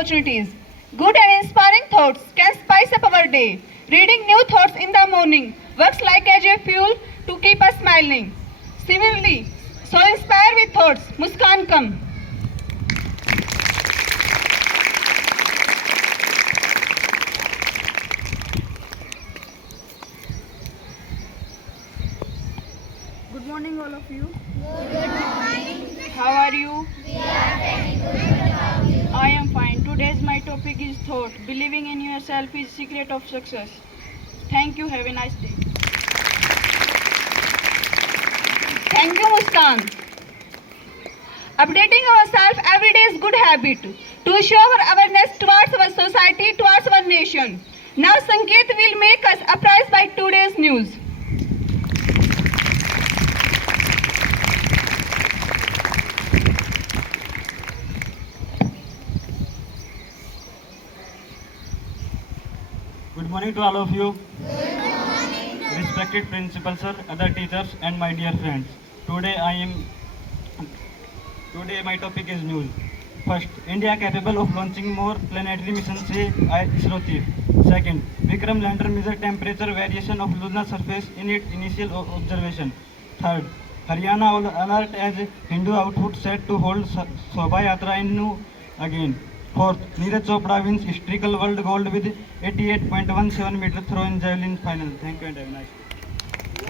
opportunities. Good and inspiring thoughts can spice up our day. Reading new thoughts in the morning works like as a fuel to keep us smiling. Similarly, so inspire with thoughts. Muskan come. Good morning, all of you. How are you? I am fine. Today's my topic is thought. Believing in yourself is secret of success. Thank you. Have a nice day. Thank you, Muskan. Updating ourselves every day is good habit to show our awareness towards our society, towards our nation. Now Sanket will make us apprised by today's news. Good morning to all of you. Respected principal sir, other teachers and my dear friends. Today my topic is news. First, India capable of launching more planetary missions say ISRO chief. Second, Vikram lander measured temperature variation of lunar surface in its initial observation. Third, Haryana alert as Hindu outfit set to hold Shobha Yatra in New again. Fourth, Neeraj Chopra wins historical world gold with 88.17 meter throw in javelin final. Thank you and have a nice day.